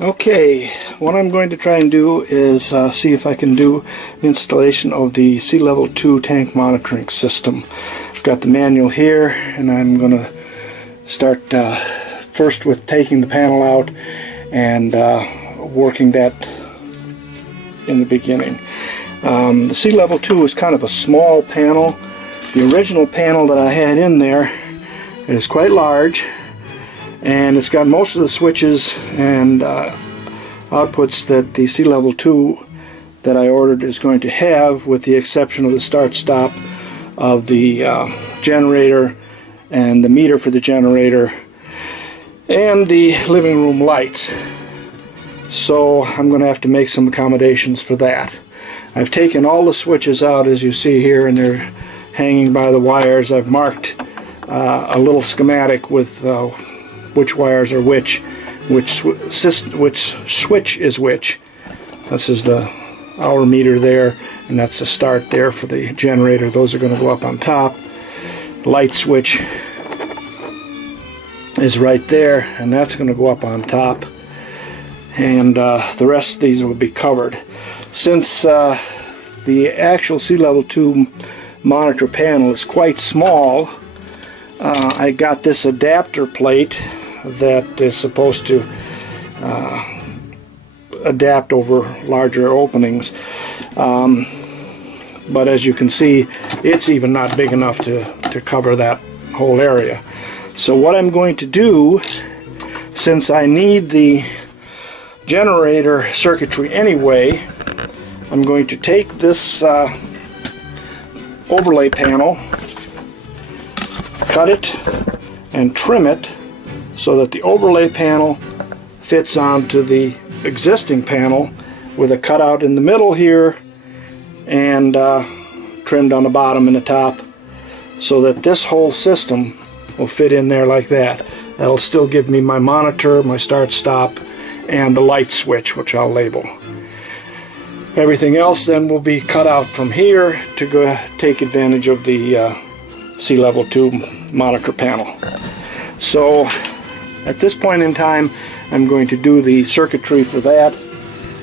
Okay, what I'm going to try and do is see if I can do an installation of the Seelevel II tank monitoring system. I've got the manual here, and I'm going to start first with taking the panel out and working that in the beginning. The Seelevel II is kind of a small panel. The original panel that I had in there is quite large, and it's got most of the switches and outputs that the Seelevel II that I ordered is going to have, with the exception of the start-stop of the generator and the meter for the generator and the living room lights. So I'm going to have to make some accommodations for that. I've taken all the switches out, as you see here, and they're hanging by the wires. I've marked a little schematic with which wires are which switch is which. This is the hour meter there, and that's the start there for the generator. Those are going to go up on top. The light switch is right there, and that's going to go up on top. And the rest of these will be covered. Since the actual Seelevel II monitor panel is quite small, I got this adapter plate that is supposed to adapt over larger openings, but as you can see, it's even not big enough to cover that whole area. So what I'm going to do, since I need the generator circuitry anyway, I'm going to take this overlay panel, cut it and trim it so that the overlay panel fits onto the existing panel, with a cutout in the middle here and trimmed on the bottom and the top, so that this whole system will fit in there like that. That'll still give me my monitor, my start-stop, and the light switch, which I'll label. Everything else then will be cut out from here to go take advantage of the Seelevel II monitor panel. So at this point in time, I'm going to do the circuitry for that,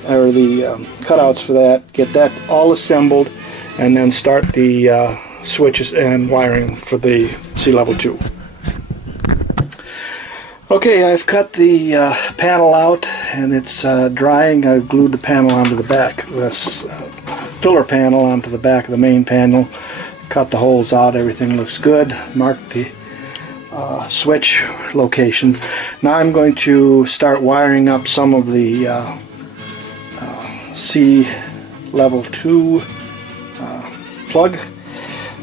or the cutouts for that, get that all assembled, and then start the switches and wiring for the Seelevel II. Okay, I've cut the panel out, and it's drying. I've glued the panel onto the back, this filler panel onto the back of the main panel, cut the holes out, everything looks good, marked the switch location. Now I'm going to start wiring up some of the Seelevel II plug.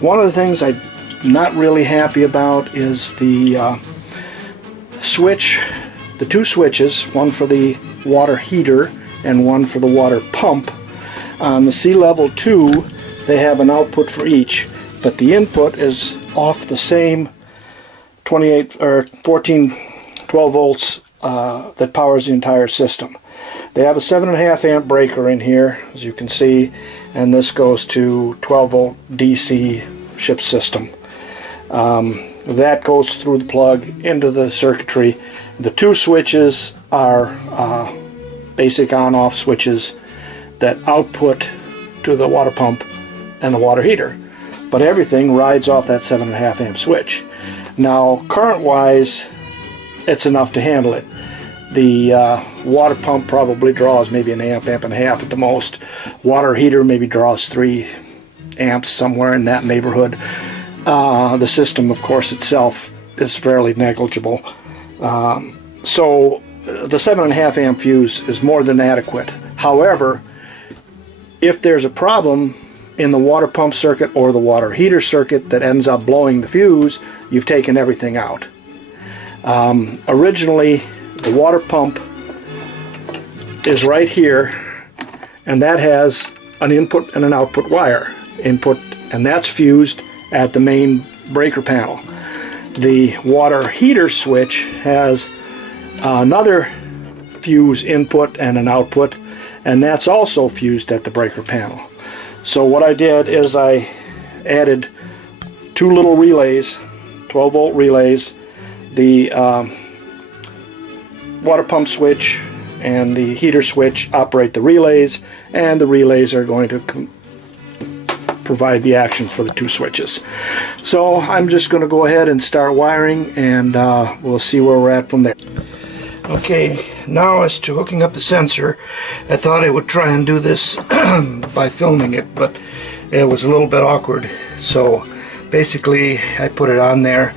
One of the things I'm not really happy about is the switch, the two switches, one for the water heater and one for the water pump. On the Seelevel II, they have an output for each, but the input is off the same 12 volts that powers the entire system. They have a 7.5 amp breaker in here, as you can see, and this goes to 12 volt DC ship system. That goes through the plug into the circuitry. The two switches are basic on-off switches that output to the water pump and the water heater, but everything rides off that 7.5 amp switch. Now, current-wise, it's enough to handle it. The water pump probably draws maybe an amp, amp and a half at the most. Water heater maybe draws 3 amps, somewhere in that neighborhood. The system, of course, itself is fairly negligible. So the 7.5 amp fuse is more than adequate. However, if there's a problem in the water pump circuit or the water heater circuit that ends up blowing the fuse, you've taken everything out. Originally, the water pump is right here, and that has an input and an output wire. Input, and that's fused at the main breaker panel. The water heater switch has another fuse input and an output, and that's also fused at the breaker panel. So what I did is I added 2 little relays, 12 volt relays, the water pump switch and the heater switch operate the relays, and the relays are going to provide the action for the two switches. So I'm just going to go ahead and start wiring, and we'll see where we're at from there. Okay, now as to hooking up the sensor, I thought I would try and do this by filming it, but it was a little bit awkward. So basically I put it on there.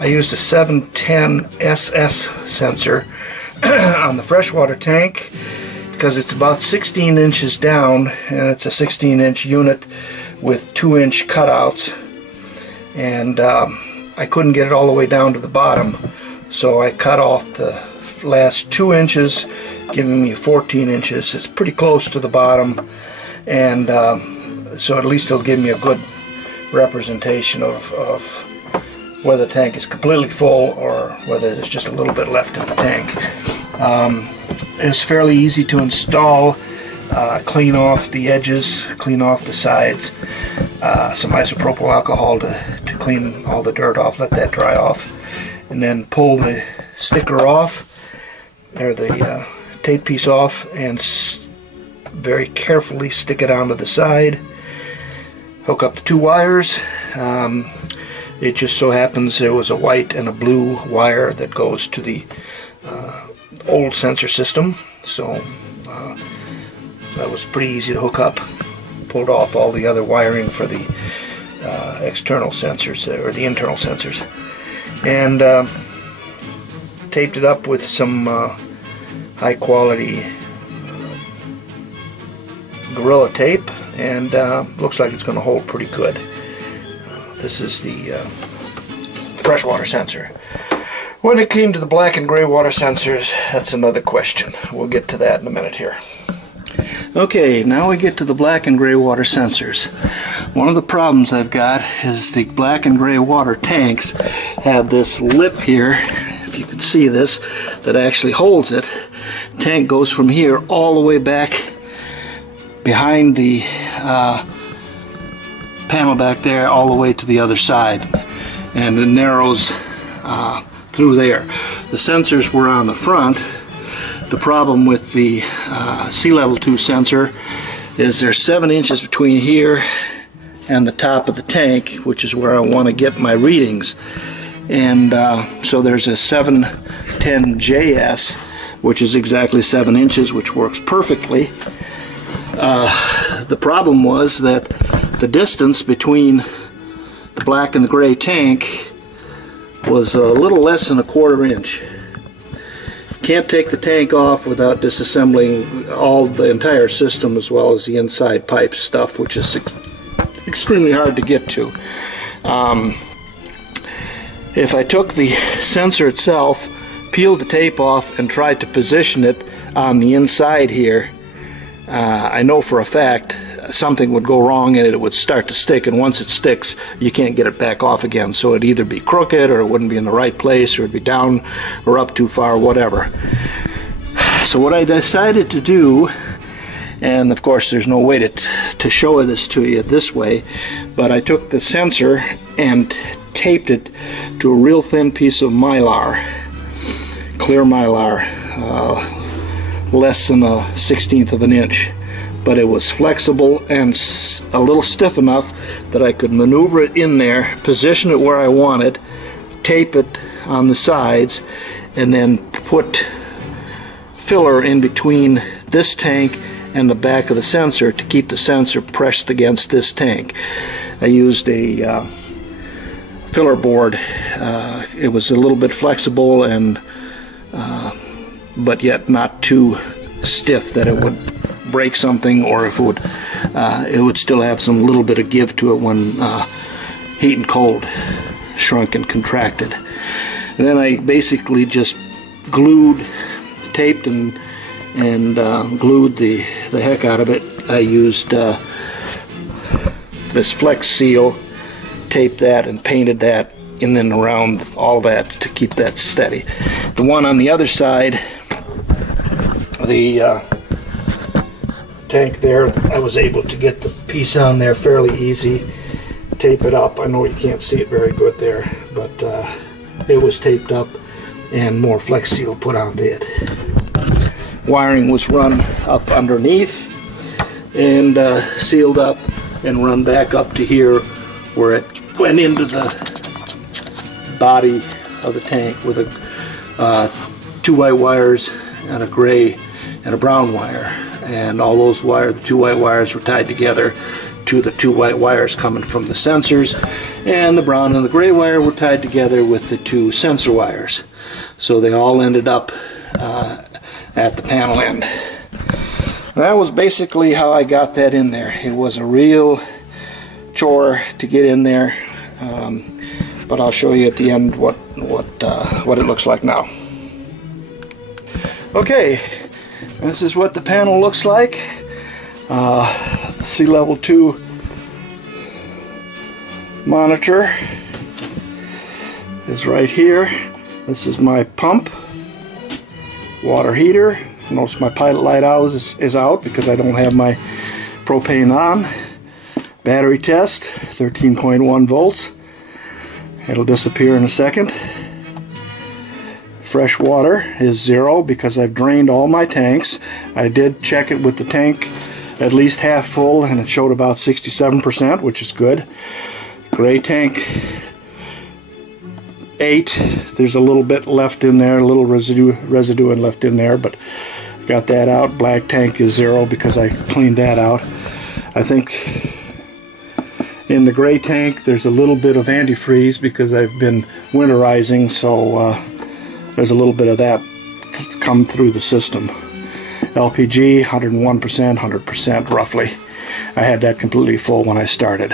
I used a 710 SS sensor on the freshwater tank because it's about 16 inches down, and it's a 16-inch unit with 2-inch cutouts, and I couldn't get it all the way down to the bottom, so I cut off the last 2 inches, giving me 14 inches. It's pretty close to the bottom, and so at least it'll give me a good representation of whether the tank is completely full or whether there's just a little bit left in the tank. It's fairly easy to install. Clean off the edges, clean off the sides, some isopropyl alcohol to clean all the dirt off, let that dry off, and then pull the sticker off, or the tape piece off, and very carefully stick it onto the side. Hook up the two wires. It just so happens there was a white and a blue wire that goes to the old sensor system, so that was pretty easy to hook up. Pulled off all the other wiring for the external sensors, or the internal sensors, and taped it up with some high quality Gorilla tape, and looks like it's going to hold pretty good. This is the freshwater sensor. When it came to the black and gray water sensors, that's another question. We'll get to that in a minute here. Okay, now we get to the black and gray water sensors. One of the problems I've got is the black and gray water tanks have this lip here, if you can see this, that actually holds it. The tank goes from here all the way back behind the panel back there, all the way to the other side, and it narrows through there. The sensors were on the front. The problem with the Seelevel II sensor is there's 7 inches between here and the top of the tank, which is where I want to get my readings. And so there's a 710JS, which is exactly 7 inches, which works perfectly. The problem was that the distance between the black and the gray tank was a little less than a 1/4 inch. Can't take the tank off without disassembling the entire system, as well as the inside pipe stuff, which is extremely hard to get to. If I took the sensor itself, peeled the tape off, and tried to position it on the inside here, I know for a fact something would go wrong and it would start to stick, and once it sticks you can't get it back off again, so it'd either be crooked or it wouldn't be in the right place, or it'd be down or up too far, whatever. So what I decided to do, and of course there's no way to show this to you this way, but I took the sensor and taped it to a real thin piece of mylar, clear mylar, less than a 1/16 of an inch. But it was flexible and a little stiff enough that I could maneuver it in there, position it where I wanted, tape it on the sides, and then put filler in between this tank and the back of the sensor to keep the sensor pressed against this tank. I used a filler board. It was a little bit flexible and but yet not too stiff that it would break something, or if it would still have some little bit of give to it when heat and cold shrunk and contracted. And then I basically just taped and glued the heck out of it. I used this Flex Seal, taped that and painted that in and around all that to keep that steady. The one on the other side, the tank there, I was able to get the piece on there fairly easy, tape it up. I know you can't see it very good there, but it was taped up and more Flex Seal put onto it. wiring was run up underneath and sealed up and run back up to here where it went into the body of the tank with two white wires and a gray and a brown wire, and all those wires, the two white wires, were tied together to the two white wires coming from the sensors, and the brown and the gray wire were tied together with the two sensor wires, so they all ended up at the panel end. That was basically how I got that in there. It was a real chore to get in there, but I'll show you at the end what it looks like now. Okay, this is what the panel looks like. The Seelevel II monitor is right here. This is my pump, water heater. Notice my pilot light is out because I don't have my propane on. Battery test, 13.1 volts. It'll disappear in a second. Fresh water is 0 because I've drained all my tanks. I did check it with the tank at least half full and it showed about 67%, which is good. Gray tank 8. There's a little bit left in there, a little residue left in there, but got that out. Black tank is 0 because I cleaned that out. I think in the gray tank there's a little bit of antifreeze because I've been winterizing, so there's a little bit of that come through the system. LPG 101%, 100% roughly. I had that completely full when I started.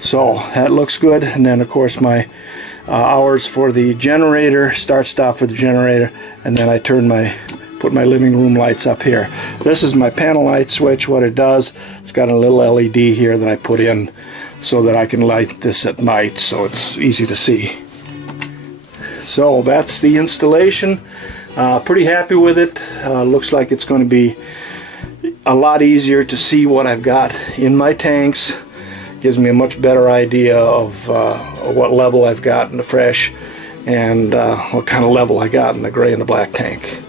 So that looks good, and then of course my hours for the generator, start stop for the generator, and then I put my living room lights up here. This is my panel light switch. What it does, it's got a little LED here that I put in so that I can light this at night so it's easy to see. So that's the installation. Pretty happy with it. Looks like it's going to be a lot easier to see what I've got in my tanks. Gives me a much better idea of what level I've got in the fresh and what kind of level I got in the gray and the black tank.